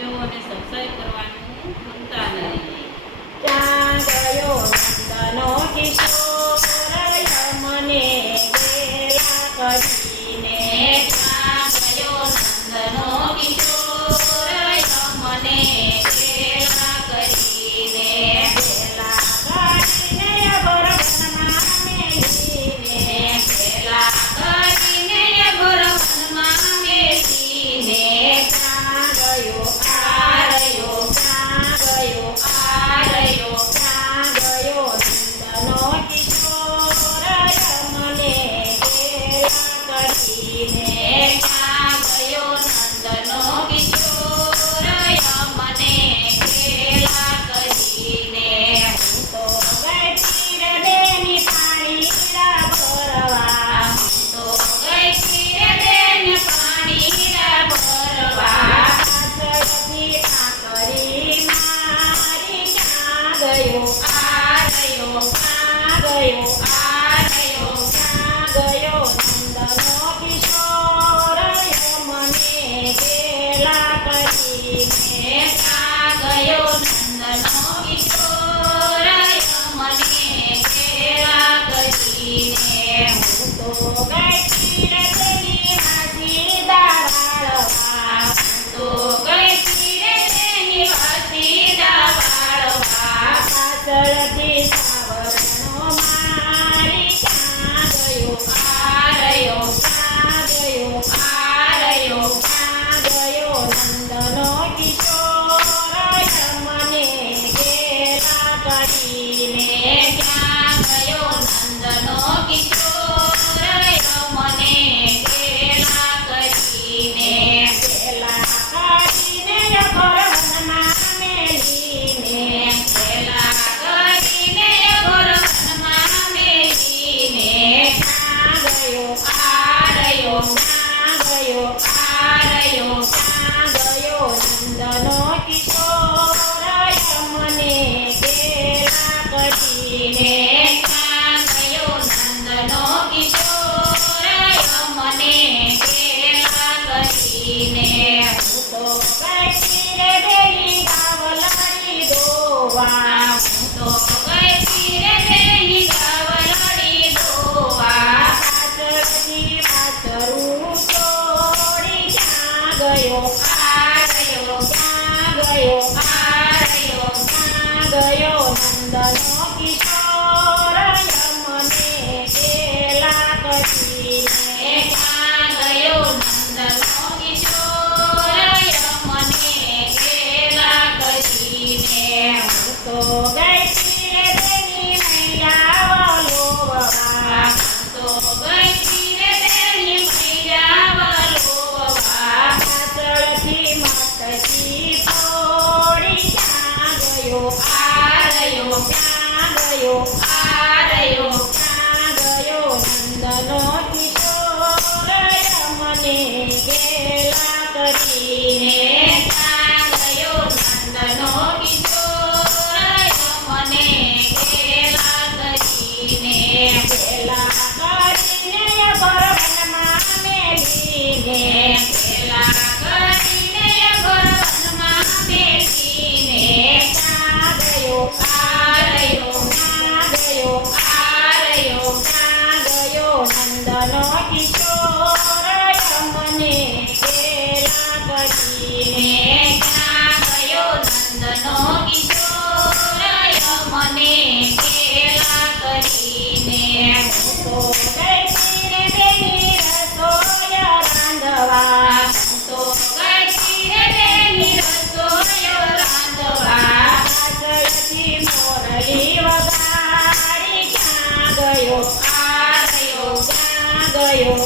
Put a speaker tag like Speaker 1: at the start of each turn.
Speaker 1: સાચવવું કરવાનું ભૂલતા નહીં
Speaker 2: ક્યાં ગયો? નંદનો કિશોર
Speaker 1: ગયો
Speaker 2: આ ગયો ક્યાં આ
Speaker 1: ગયો
Speaker 2: ક્યાં ગયો yung